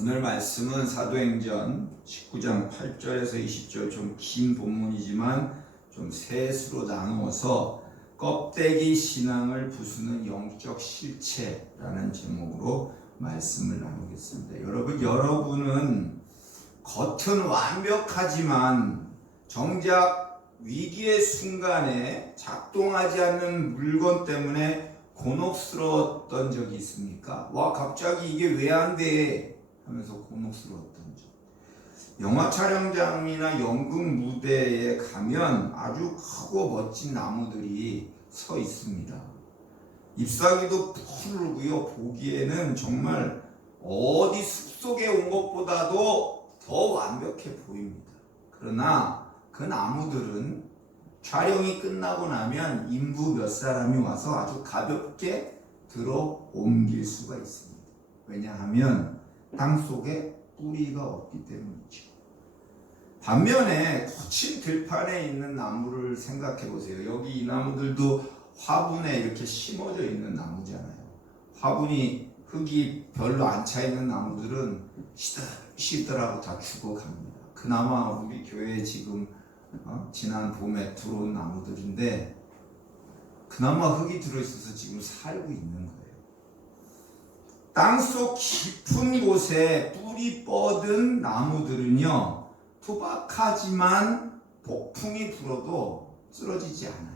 오늘 말씀은 사도행전 19장 8절에서 20절 좀 긴 본문이지만 좀 셋으로 나누어서 껍데기 신앙을 부수는 영적 실체라는 제목으로 말씀을 나누겠습니다. 여러분은 겉은 완벽하지만 정작 위기의 순간에 작동하지 않는 물건 때문에 곤혹스러웠던 적이 있습니까? 와, 갑자기 이게 왜 안 돼? 하면서 곤혹스러웠던 적. 영화 촬영장이나 연극 무대에 가면 아주 크고 멋진 나무들이 서 있습니다. 잎사귀도 푸르고요. 보기에는 정말 어디 숲속에 온 것보다도 더 완벽해 보입니다. 그러나 그 나무들은 촬영이 끝나고 나면 인부 몇 사람이 와서 아주 가볍게 들어 옮길 수가 있습니다. 왜냐하면 땅속에 뿌리가 없기 때문이죠. 반면에 거친 들판에 있는 나무를 생각해 보세요. 여기 이 나무들도 화분에 이렇게 심어져 있는 나무잖아요. 화분이 흙이 별로 안 차 있는 나무들은 시들시들하고 다 죽어갑니다. 그나마 우리 교회에 지금 지난 봄에 들어온 나무들인데 그나마 흙이 들어있어서 지금 살고 있는 거예요. 땅속 깊은 곳에 뿌리 뻗은 나무들은요, 투박하지만 폭풍이 불어도 쓰러지지 않아요.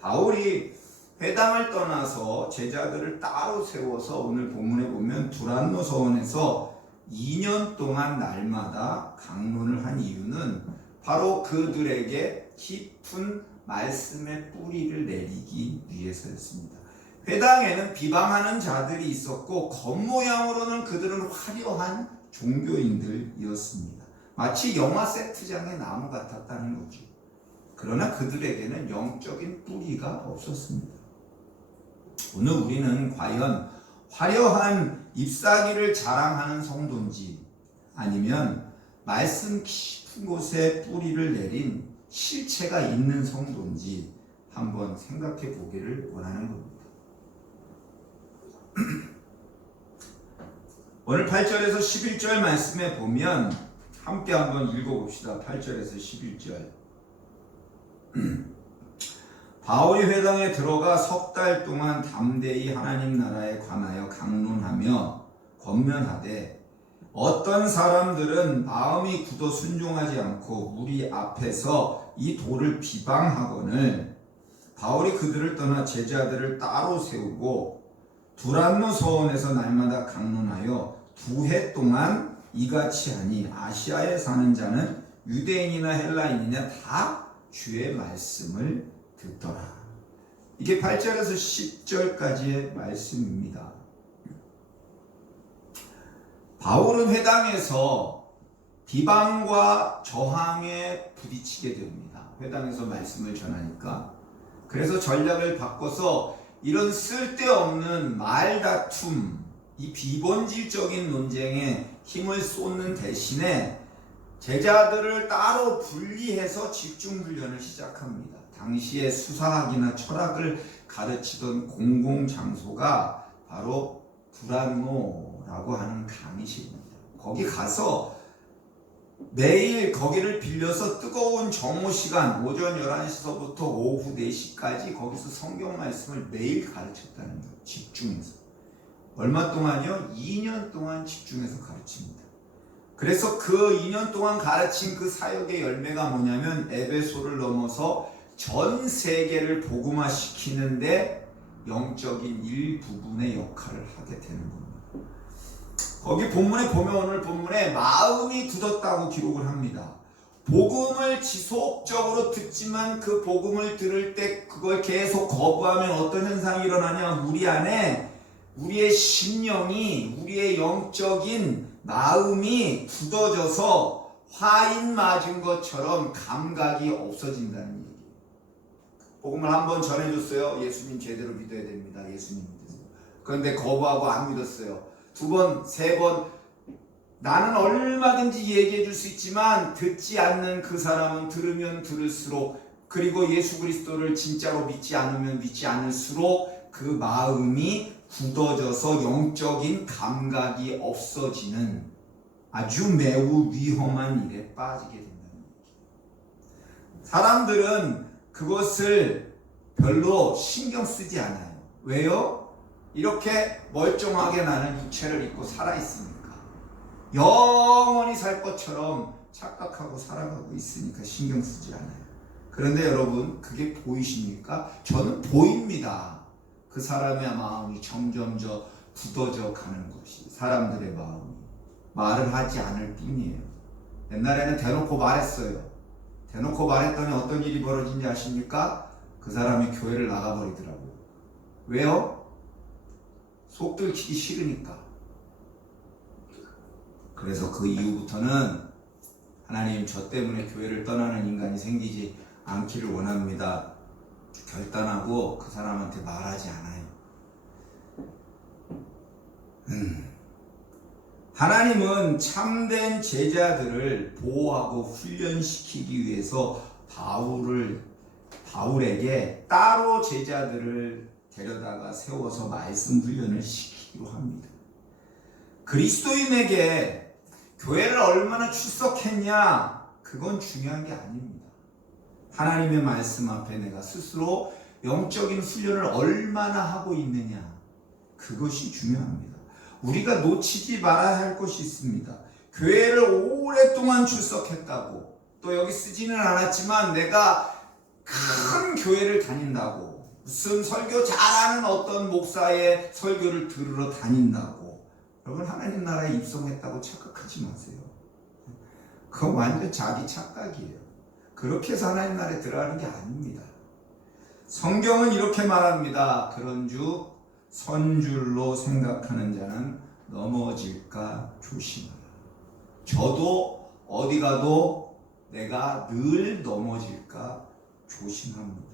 바울이 회당을 떠나서 제자들을 따로 세워서 오늘 본문에 보면 두란노 서원에서 2년 동안 날마다 강론을 한 이유는 바로 그들에게 깊은 말씀의 뿌리를 내리기 위해서였습니다. 회당에는 비방하는 자들이 있었고 겉모양으로는 그들은 화려한 종교인들이었습니다. 마치 영화 세트장의 나무 같았다는 거죠. 그러나 그들에게는 영적인 뿌리가 없었습니다. 오늘 우리는 과연 화려한 잎사귀를 자랑하는 성도인지 아니면 말씀 깊은 곳에 뿌리를 내린 실체가 있는 성도인지 한번 생각해 보기를 원하는 겁니다. 오늘 8절에서 11절 말씀에 보면 함께 한번 읽어봅시다. 8절에서 11절. 바울이 회당에 들어가 석 달 동안 담대히 하나님 나라에 관하여 강론하며 권면하되 어떤 사람들은 마음이 굳어 순종하지 않고 우리 앞에서 이 도를 비방하거늘 바울이 그들을 떠나 제자들을 따로 세우고 두란노 서원에서 날마다 강론하여 2해 동안 이같이 하니 아시아에 사는 자는 유대인이나 헬라인이냐 다 주의 말씀을 듣더라. 이게 8절에서 10절까지의 말씀입니다. 바울은 회당에서 비방과 저항에 부딪히게 됩니다. 회당에서 말씀을 전하니까. 그래서 전략을 바꿔서 이런 쓸데없는 말다툼, 이 비본질적인 논쟁에 힘을 쏟는 대신에 제자들을 따로 분리해서 집중훈련을 시작합니다. 당시에 수사학이나 철학을 가르치던 공공장소가 바로 두란노라고 하는 강의실입니다. 거기 가서 매일 거기를 빌려서 뜨거운 정오 시간 오전 11시서부터 오후 4시까지 거기서 성경 말씀을 매일 가르쳤다는 거예요. 집중해서. 얼마 동안요? 2년 동안 집중해서 가르칩니다. 그래서 그 2년 동안 가르친 그 사역의 열매가 뭐냐면 에베소를 넘어서 전 세계를 복음화시키는데 영적인 일부분의 역할을 하게 되는 겁니다. 거기 본문에 보면 오늘 본문에 마음이 굳었다고 기록을 합니다. 복음을 지속적으로 듣지만 그 복음을 들을 때 그걸 계속 거부하면 어떤 현상이 일어나냐? 우리 안에 우리의 심령이 우리의 영적인 마음이 굳어져서 화인 맞은 것처럼 감각이 없어진다는 얘기예요. 복음을 한번 전해줬어요. 예수님 제대로 믿어야 됩니다. 예수님 믿으세요. 그런데 거부하고 안 믿었어요. 2번, 3번 나는 얼마든지 얘기해 줄 수 있지만 듣지 않는 그 사람은 들으면 들을수록 그리고 예수 그리스도를 진짜로 믿지 않으면 믿지 않을수록 그 마음이 굳어져서 영적인 감각이 없어지는 아주 매우 위험한 일에 빠지게 된다는 얘기예요. 사람들은 그것을 별로 신경 쓰지 않아요. 왜요? 이렇게 멀쩡하게 나는 육체를 입고 살아있으니까, 영원히 살 것처럼 착각하고 살아가고 있으니까 신경 쓰지 않아요. 그런데 여러분, 그게 보이십니까? 저는 보입니다. 그 사람의 마음이 점점 굳어져 가는 것이, 사람들의 마음이 말을 하지 않을 뿐이에요. 옛날에는 대놓고 말했어요. 대놓고 말했더니 어떤 일이 벌어진지 아십니까? 그 사람이 교회를 나가버리더라고요. 왜요? 속 들키기 싫으니까. 그래서 그 이후부터는 하나님, 저 때문에 교회를 떠나는 인간이 생기지 않기를 원합니다. 결단하고 그 사람한테 말하지 않아요. 하나님은 참된 제자들을 보호하고 훈련시키기 위해서 바울에게 따로 제자들을 데려다가 세워서 말씀 훈련을 시키기로 합니다. 그리스도인에게 교회를 얼마나 출석했냐, 그건 중요한 게 아닙니다. 하나님의 말씀 앞에 내가 스스로 영적인 훈련을 얼마나 하고 있느냐, 그것이 중요합니다. 우리가 놓치지 말아야 할 것이 있습니다. 교회를 오랫동안 출석했다고, 또 여기 쓰지는 않았지만 내가 큰 교회를 다닌다고, 무슨 설교 잘하는 어떤 목사의 설교를 들으러 다닌다고, 여러분 하나님 나라에 입성했다고 착각하지 마세요. 그건 완전 자기 착각이에요. 그렇게 해서 하나님 나라에 들어가는 게 아닙니다. 성경은 이렇게 말합니다. 그런즉 선줄로 생각하는 자는 넘어질까 조심하라. 저도 어디 가도 내가 늘 넘어질까 조심합니다.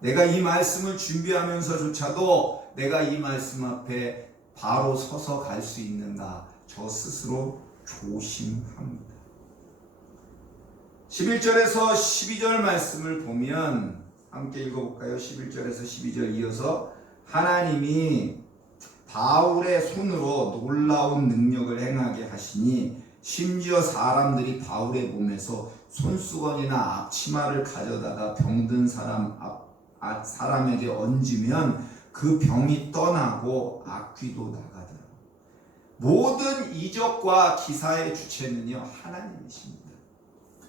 내가 이 말씀을 준비하면서조차도 내가 이 말씀 앞에 바로 서서 갈 수 있는가, 저 스스로 조심합니다. 11절에서 12절 말씀을 보면 함께 읽어볼까요? 11절에서 12절 이어서 하나님이 바울의 손으로 놀라운 능력을 행하게 하시니 심지어 사람들이 바울의 몸에서 손수건이나 앞치마를 가져다가 병든 사람에게 얹으면 그 병이 떠나고 악귀도 나가더라. 모든 이적과 기사의 주체는요, 하나님이십니다.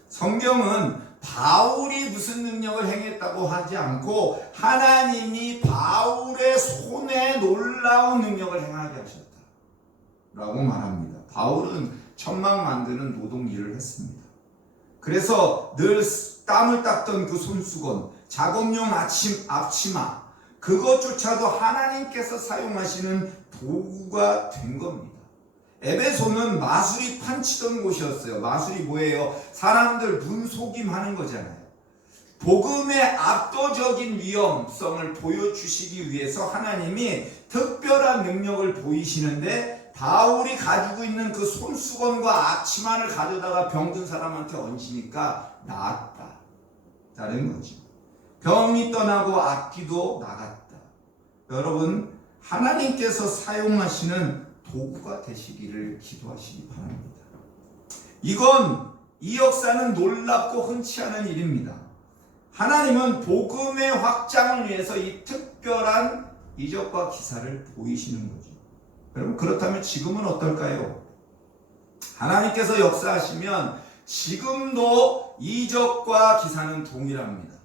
성경은 바울이 무슨 능력을 행했다고 하지 않고 하나님이 바울의 손에 놀라운 능력을 행하게 하셨다 라고 말합니다. 바울은 천막 만드는 노동 일을 했습니다. 그래서 늘 땀을 닦던 그 손수건, 작업용 앞치마, 그것조차도 하나님께서 사용하시는 도구가 된 겁니다. 에베소는 마술이 판치던 곳이었어요. 마술이 뭐예요? 사람들 눈속임하는 거잖아요. 복음의 압도적인 위험성을 보여주시기 위해서 하나님이 특별한 능력을 보이시는데, 바울이 가지고 있는 그 손수건과 앞치마를 가져다가 병든 사람한테 얹으니까 나았다 다른 거죠. 병이 떠나고 악귀도 나갔다. 여러분, 하나님께서 사용하시는 도구가 되시기를 기도하시기 바랍니다. 이 역사는 놀랍고 흔치 않은 일입니다. 하나님은 복음의 확장을 위해서 이 특별한 이적과 기사를 보이시는 거죠. 여러분, 그렇다면 지금은 어떨까요? 하나님께서 역사하시면 지금도 이적과 기사는 동일합니다.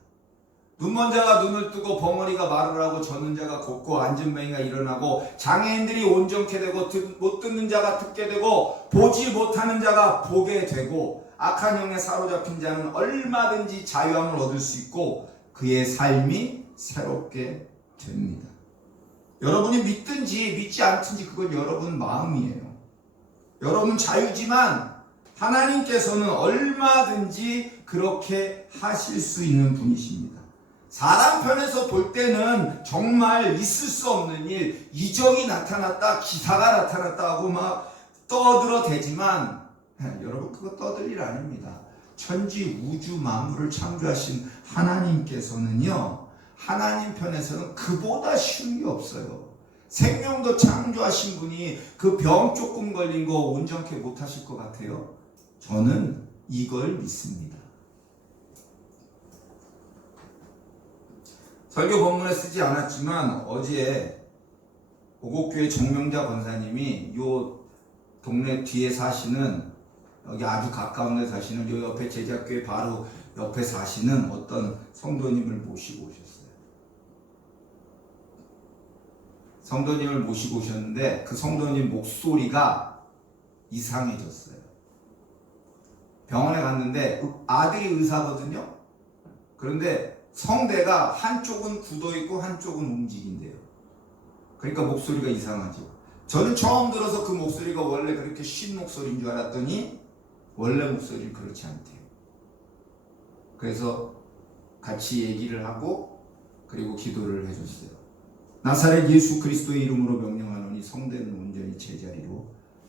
눈먼 자가 눈을 뜨고 벙어리가 말을 하고 젖는 자가 걷고 앉은 맹이가 일어나고 장애인들이 온전케 되고 못 듣는 자가 듣게 되고 보지 못하는 자가 보게 되고 악한 영에 사로잡힌 자는 얼마든지 자유함을 얻을 수 있고 그의 삶이 새롭게 됩니다. 여러분이 믿든지 믿지 않든지 그건 여러분 마음이에요. 여러분 자유지만 하나님께서는 얼마든지 그렇게 하실 수 있는 분이십니다. 사람 편에서 볼 때는 정말 있을 수 없는 일, 이적이 나타났다, 기사가 나타났다 하고 막 떠들어대지만 여러분, 그거 떠들 일 아닙니다. 천지 우주 만물을 창조하신 하나님께서는요, 하나님 편에서는 그보다 쉬운 게 없어요. 생명도 창조하신 분이 그 병 조금 걸린 거 온전케 못하실 것 같아요? 저는 이걸 믿습니다. 설교 본문에 쓰지 않았지만 어제 오곡교회 정명자 권사님이 요 동네 뒤에 사시는, 여기 아주 가까운 데 사시는, 요 옆에 제자교회 바로 옆에 사시는 어떤 성도님을 모시고 오셨어요. 성도님을 모시고 오셨는데 그 성도님 목소리가 이상해졌어요. 병원에 갔는데 아들이 의사거든요. 그런데 성대가 한쪽은 굳어있고 한쪽은 움직인대요. 그러니까 목소리가 이상하죠. 저는 처음 들어서 그 목소리가 원래 그렇게 쉰 목소리인 줄 알았더니 원래 목소리는 그렇지 않대요. 그래서 같이 얘기를 하고 그리고 기도를 해줬어요. 나사렛 예수 그리스도의 이름으로 명령하노니 성대는 온전히 제자리로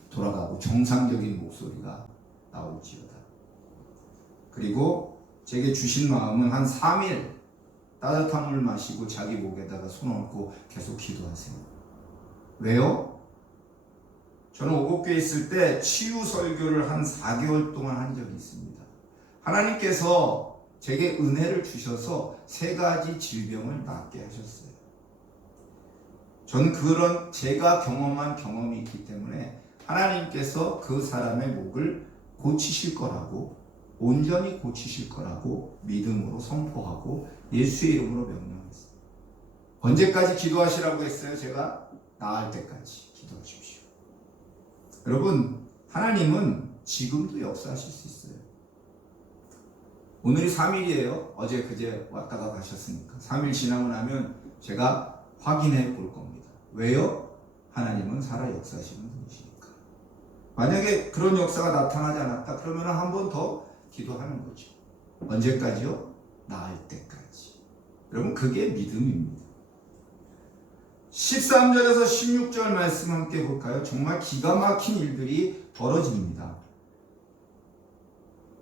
돌아가고 정상적인 목소리가 나올지어다. 그리고 제게 주신 마음은 한 3일 따뜻한 물 마시고 자기 목에다가 손 얹고 계속 기도하세요. 왜요? 저는 오곡교에 있을 때 치유 설교를 한 4개월 동안 한 적이 있습니다. 하나님께서 제게 은혜를 주셔서 3가지 질병을 낫게 하셨어요. 저는 그런 제가 경험한 경험이 있기 때문에 하나님께서 그 사람의 목을 고치실 거라고, 온전히 고치실 거라고 믿음으로 선포하고 예수의 이름으로 명령했어요. 언제까지 기도하시라고 했어요? 제가 나을 때까지 기도하십시오. 여러분, 하나님은 지금도 역사하실 수 있어요. 오늘이 3일이에요. 어제 그제 왔다가 가셨으니까 3일 지나고 나면 제가 확인해 볼 겁니다. 왜요? 하나님은 살아 역사하시는 분이시니까. 만약에 그런 역사가 나타나지 않았다 그러면 한 번 더 기도하는 거죠. 언제까지요? 나을 때까지. 여러분, 그게 믿음입니다. 13절에서 16절 말씀 함께 볼까요? 정말 기가 막힌 일들이 벌어집니다.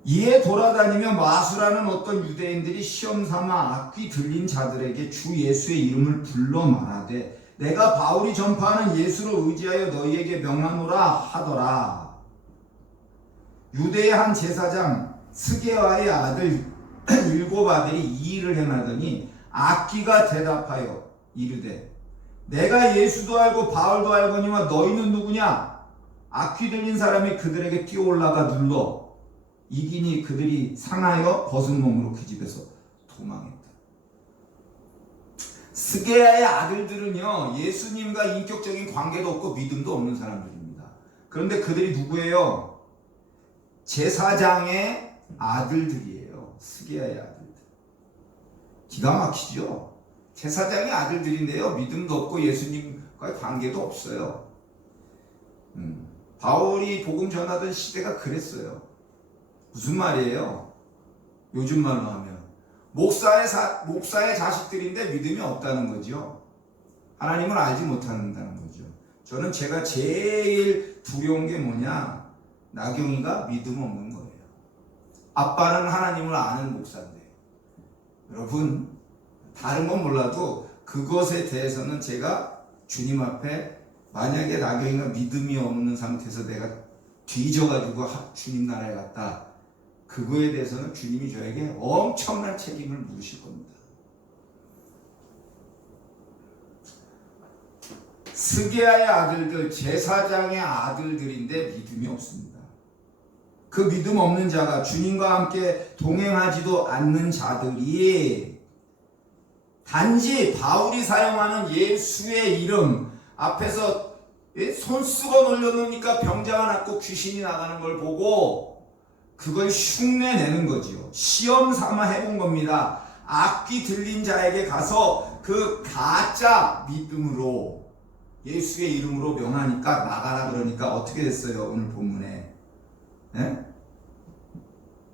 이에 돌아다니며 마수라는 어떤 유대인들이 시험삼아 악귀 들린 자들에게 주 예수의 이름을 불러 말하되 내가 바울이 전파하는 예수를 의지하여 너희에게 명하노라 하더라. 유대의 한 제사장 스게와의 아들 7 아들이 이 일을 행하더니 악귀가 대답하여 이르되 내가 예수도 알고 바울도 알거니와 너희는 누구냐? 악귀 들린 사람이 그들에게 뛰어올라가 눌러 이기니 그들이 상하여 벗은 몸으로 그 집에서 도망했다. 스게야의 아들들은요, 예수님과 인격적인 관계도 없고 믿음도 없는 사람들입니다. 그런데 그들이 누구예요? 제사장의 아들들이에요. 스게야의 아들들. 기가 막히죠? 제사장의 아들들인데요, 믿음도 없고 예수님과의 관계도 없어요. 바울이 복음 전하던 시대가 그랬어요. 무슨 말이에요? 요즘 말로 하면 목사의 자식들인데 믿음이 없다는 거죠. 하나님을 알지 못한다는 거죠. 저는 제가 제일 두려운 게 뭐냐? 나경이가 믿음 없는 거예요. 아빠는 하나님을 아는 목사인데, 여러분, 다른 건 몰라도 그것에 대해서는 제가 주님 앞에 만약에 나경이가 믿음이 없는 상태에서 내가 뒤져가지고 주님 나라에 갔다, 그거에 대해서는 주님이 저에게 엄청난 책임을 물으실 겁니다. 스게야의 아들들, 제사장의 아들들인데 믿음이 없습니다. 그 믿음 없는 자가 주님과 함께 동행하지도 않는 자들이 단지 바울이 사용하는 예수의 이름 앞에서 손 쓰고 놀려놓으니까 병자가 낫고 귀신이 나가는 걸 보고 그걸 흉내내는 거지요. 시험 삼아 해본 겁니다. 악귀 들린 자에게 가서 그 가짜 믿음으로 예수의 이름으로 명하니까 나가라 그러니까 어떻게 됐어요? 오늘 본문에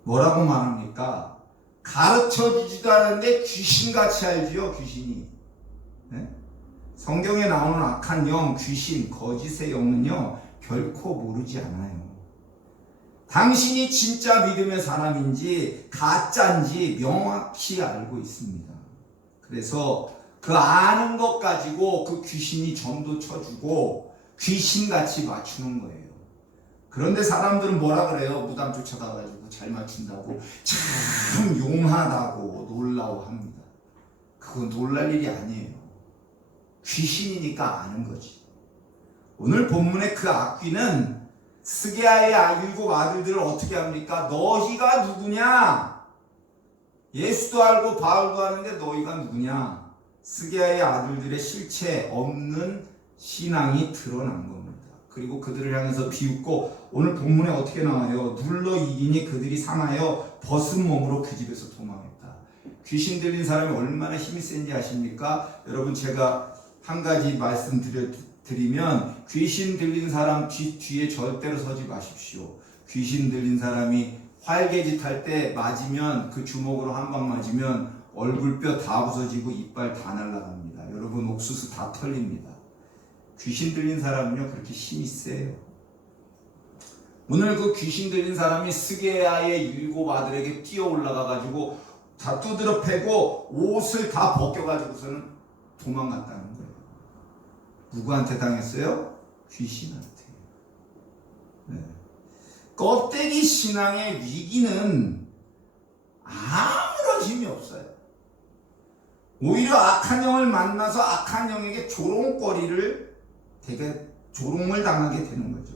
뭐라고 말합니까? 가르쳐지지도 않았는데 귀신같이 알지요. 귀신이. 성경에 나오는 악한 영, 귀신, 거짓의 영은요 결코 모르지 않아요. 당신이 진짜 믿음의 사람인지 가짜인지 명확히 알고 있습니다. 그래서 그 아는 것 가지고 그 귀신이 점도 쳐주고 귀신같이 맞추는 거예요. 그런데 사람들은 뭐라 그래요? 무당 쫓아가가지고 잘 맞춘다고 참 용하다고 놀라워 합니다. 그건 놀랄 일이 아니에요. 귀신이니까 아는 거지. 오늘 본문의 그 악귀는 스게아의 7 아들들을 어떻게 합니까? 너희가 누구냐? 예수도 알고 바울도 아는데 너희가 누구냐? 스게아의 아들들의 실체 없는 신앙이 드러난 겁니다. 그리고 그들을 향해서 비웃고 오늘 본문에 어떻게 나와요? 눌러 이기니 그들이 상하여 벗은 몸으로 그 집에서 도망했다. 귀신 들린 사람이 얼마나 힘이 센지 아십니까? 여러분, 제가 한 가지 말씀드리면 귀신 들린 사람 뒤에 절대로 서지 마십시오. 귀신 들린 사람이 활개짓 할 때 맞으면, 그 주먹으로 한 방 맞으면 얼굴뼈 다 부서지고 이빨 다 날아갑니다. 여러분, 옥수수 다 털립니다. 귀신 들린 사람은요 그렇게 힘이 세요. 오늘 그 귀신 들린 사람이 스게아의 7 아들에게 뛰어 올라가 가지고 다 두드려 패고 옷을 다 벗겨 가지고서는 도망갔다는 거예요. 누구한테 당했어요? 귀신한테. 네. 껍데기 신앙의 위기는 아무런 힘이 없어요. 오히려 악한 영을 만나서 악한 영에게 조롱을 당하게 되는 거죠.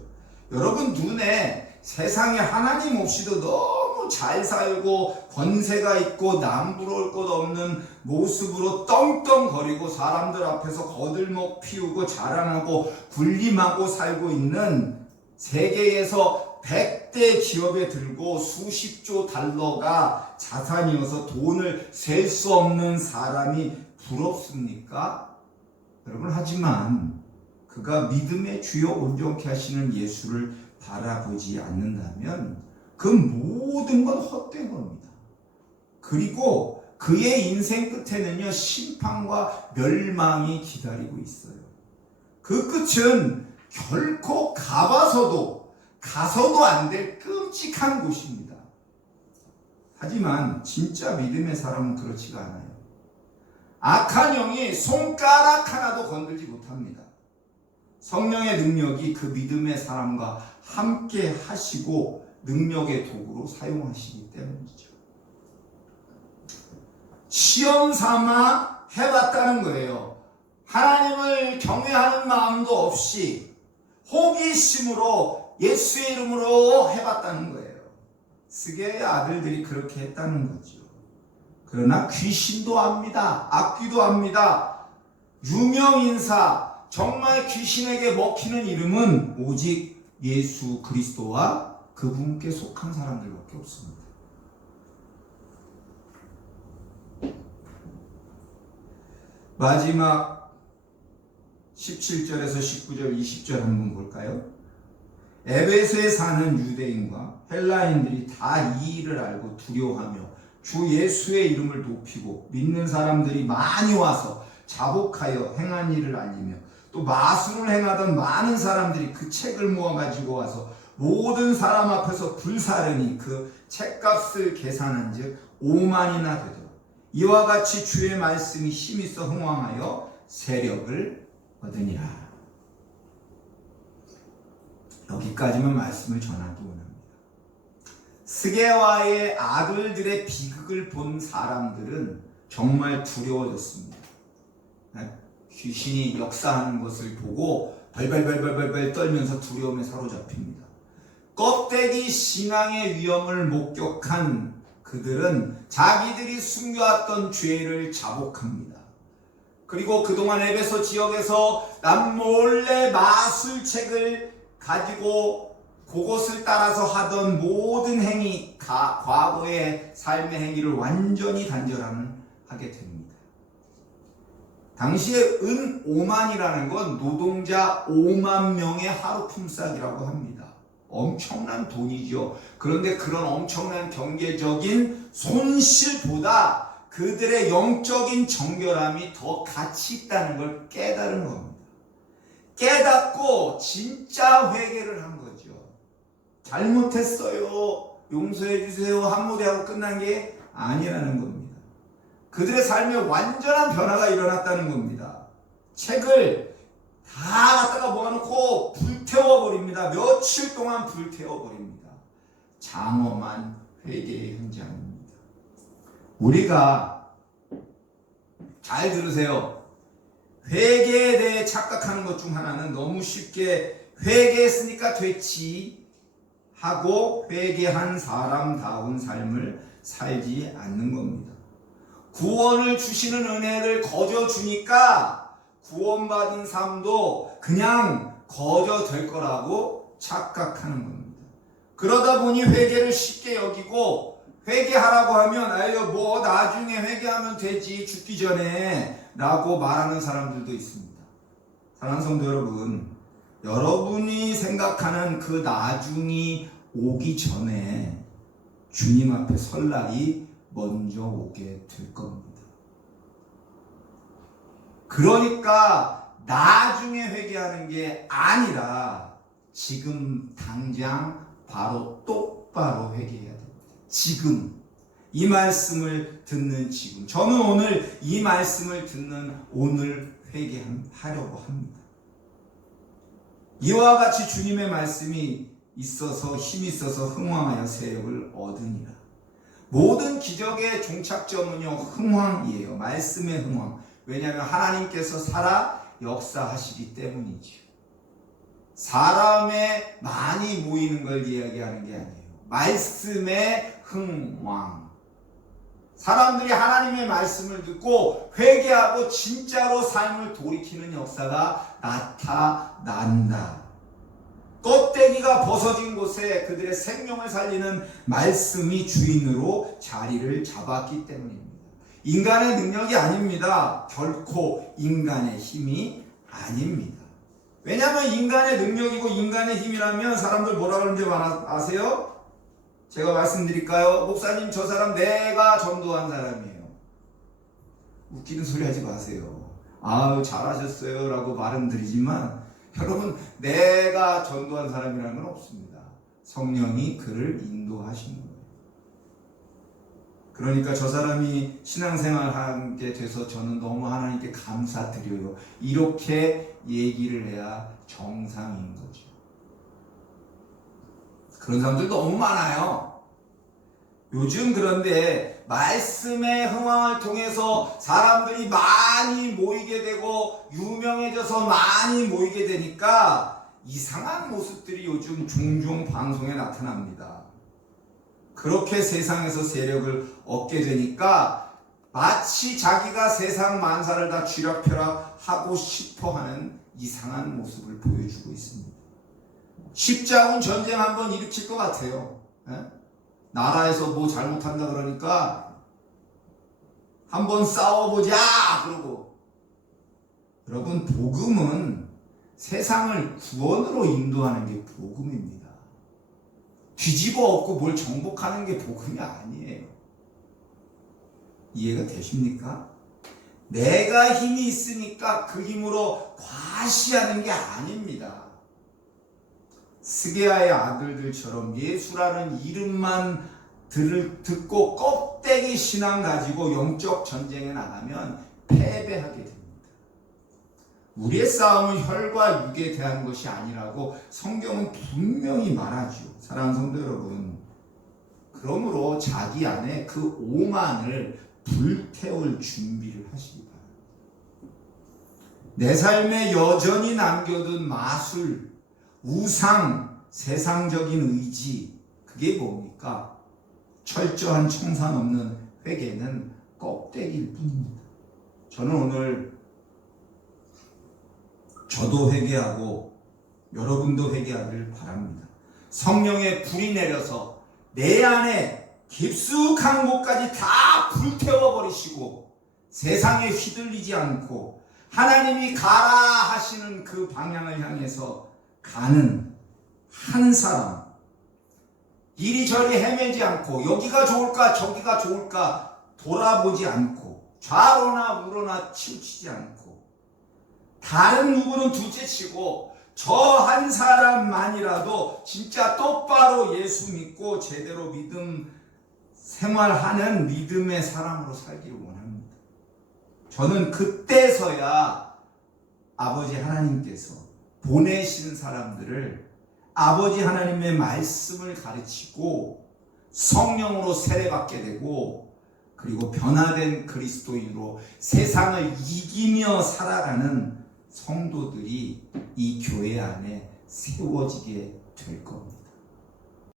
여러분 눈에 세상에 하나님 없이도 너무 잘 살고 권세가 있고 남부러울 것 없는 모습으로 떵떵거리고 사람들 앞에서 거들먹 피우고 자랑하고 군림하고 살고 있는, 세계에서 100대 기업에 들고 수십조 달러가 자산이어서 돈을 셀 수 없는 사람이 부럽습니까? 여러분, 하지만 그가 믿음의 주요 온전케 하시는 예수를 바라보지 않는다면 그 모든 건 헛된 겁니다. 그리고 그의 인생 끝에는요 심판과 멸망이 기다리고 있어요. 그 끝은 결코 가서도 안 될 끔찍한 곳입니다. 하지만 진짜 믿음의 사람은 그렇지가 않아요. 악한 영이 손가락 하나도 건들지 못합니다. 성령의 능력이 그 믿음의 사람과 함께 하시고 능력의 도구로 사용하시기 때문이죠. 시험 삼아 해봤다는 거예요. 하나님을 경외하는 마음도 없이 호기심으로 예수의 이름으로 해봤다는 거예요. 스게의 아들들이 그렇게 했다는 거죠. 그러나 귀신도 압니다. 악귀도 압니다. 유명인사, 정말 귀신에게 먹히는 이름은 오직 예수 그리스도와 그분께 속한 사람들밖에 없습니다. 마지막 17절에서 19절, 20절 한번 볼까요? 에베소에 사는 유대인과 헬라인들이 다 이 일을 알고 두려워하며 주 예수의 이름을 높이고 믿는 사람들이 많이 와서 자복하여 행한 일을 알리며 또 마술을 행하던 많은 사람들이 그 책을 모아가지고 와서 모든 사람 앞에서 불사르니 그 책값을 계산한 즉 5만이나 되더라. 이와 같이 주의 말씀이 힘있어 흥왕하여 세력을 얻으니라. 여기까지만 말씀을 전하기 원합니다. 스게와의 아들들의 비극을 본 사람들은 정말 두려워졌습니다. 귀신이 역사하는 것을 보고 발발발발발 떨면서 두려움에 사로잡힙니다. 껍데기 신앙의 위험을 목격한 그들은 자기들이 숨겨왔던 죄를 자복합니다. 그리고 그동안 에베소 지역에서 남몰래 마술책을 가지고 그것을 따라서 하던 모든 행위, 과거의 삶의 행위를 완전히 단절하게 됩니다. 당시에 은 5만이라는 건 노동자 5만 명의 하루 품삯이라고 합니다. 엄청난 돈이죠. 그런데 그런 엄청난 경제적인 손실보다 그들의 영적인 정결함이 더 가치 있다는 걸 깨달은 겁니다. 깨닫고 진짜 회개를 한 거죠. 잘못했어요. 용서해 주세요. 한마디하고 끝난 게 아니라는 겁니다. 그들의 삶에 완전한 변화가 일어났다는 겁니다. 책을 다 갖다가 모아놓고 불태워버립니다. 며칠 동안 불태워버립니다. 장엄한 회개의 현장입니다. 우리가 잘 들으세요. 회개에 대해 착각하는 것 중 하나는 너무 쉽게 회개했으니까 됐지 하고 회개한 사람다운 삶을 살지 않는 겁니다. 구원을 주시는 은혜를 거저 주니까 구원받은 삶도 그냥 거저 될 거라고 착각하는 겁니다. 그러다 보니 회개를 쉽게 여기고 회개하라고 하면 아유 뭐 나중에 회개하면 되지 죽기 전에 라고 말하는 사람들도 있습니다. 사랑하는 성도 여러분, 여러분이 생각하는 그 나중이 오기 전에 주님 앞에 설 날이 먼저 오게 될 겁니다. 그러니까 나중에 회개하는 게 아니라 지금 당장 바로 똑바로 회개해야 됩니다. 지금 이 말씀을 듣는 지금 저는 오늘 이 말씀을 듣는 오늘 회개하려고 합니다. 이와 같이 주님의 말씀이 있어서 힘이 있어서 흥왕하여 세력을 얻으니라. 모든 기적의 종착점은요 흥왕이에요. 말씀의 흥왕. 왜냐하면 하나님께서 살아 역사하시기 때문이죠. 사람에 많이 모이는 걸 이야기하는 게 아니에요. 말씀의 흥왕. 사람들이 하나님의 말씀을 듣고 회개하고 진짜로 삶을 돌이키는 역사가 나타난다. 껍데기가 벗어진 곳에 그들의 생명을 살리는 말씀이 주인으로 자리를 잡았기 때문입니다. 인간의 능력이 아닙니다. 결코 인간의 힘이 아닙니다. 왜냐하면 인간의 능력이고 인간의 힘이라면 사람들 뭐라 그러는지 아세요? 제가 말씀드릴까요? 목사님 저 사람 내가 전도한 사람이에요. 웃기는 소리 하지 마세요. 아유 잘하셨어요 라고 말은 드리지만 여러분 내가 전도한 사람이라는 건 없습니다. 성령이 그를 인도하시는 거예요. 그러니까 저 사람이 신앙생활 하게 돼서 저는 너무 하나님께 감사드려요. 이렇게 얘기를 해야 정상인 거죠. 그런 사람들 너무 많아요. 요즘 그런데 말씀의 흥황을 통해서 사람들이 많이 모이게 되고 유명해져서 많이 모이게 되니까 이상한 모습들이 요즘 종종 방송에 나타납니다. 그렇게 세상에서 세력을 얻게 되니까 마치 자기가 세상 만사를 다 쥐락펴락하고 싶어하는 이상한 모습을 보여주고 있습니다. 십자군 전쟁 한번 일으킬 것 같아요. 나라에서 뭐 잘못한다 그러니까 한번 싸워보자 그러고. 여러분 복음은 세상을 구원으로 인도하는 게 복음입니다. 뒤집어 엎고 뭘 정복하는 게 복음이 아니에요. 이해가 되십니까? 내가 힘이 있으니까 그 힘으로 과시하는 게 아닙니다. 스게야의 아들들처럼 예수라는 이름만 듣고 껍데기 신앙 가지고 영적 전쟁에 나가면 패배하게 됩니다. 우리의 싸움은 혈과 육에 대한 것이 아니라고 성경은 분명히 말하죠. 사랑하는 성도 여러분, 그러므로 자기 안에 그 오만을 불태울 준비를 하시기 바랍니다. 내 삶에 여전히 남겨둔 마술, 우상, 세상적인 의지, 그게 뭡니까? 철저한 청산 없는 회개는 껍데기일 뿐입니다. 저는 오늘 저도 회개하고 여러분도 회개하기를 바랍니다. 성령의 불이 내려서 내 안에 깊숙한 곳까지 다 불태워버리시고 세상에 휘둘리지 않고 하나님이 가라 하시는 그 방향을 향해서 가는 한 사람, 이리저리 헤매지 않고 여기가 좋을까 저기가 좋을까 돌아보지 않고 좌로나 우로나 치우치지 않고 다른 누구는 둘째치고 저 한 사람만이라도 진짜 똑바로 예수 믿고 제대로 믿음 생활하는 믿음의 사람으로 살기를 원합니다. 저는 그때서야 아버지 하나님께서 보내신 사람들을 아버지 하나님의 말씀을 가르치고 성령으로 세례받게 되고 그리고 변화된 그리스도인으로 세상을 이기며 살아가는 성도들이 이 교회 안에 세워지게 될 겁니다.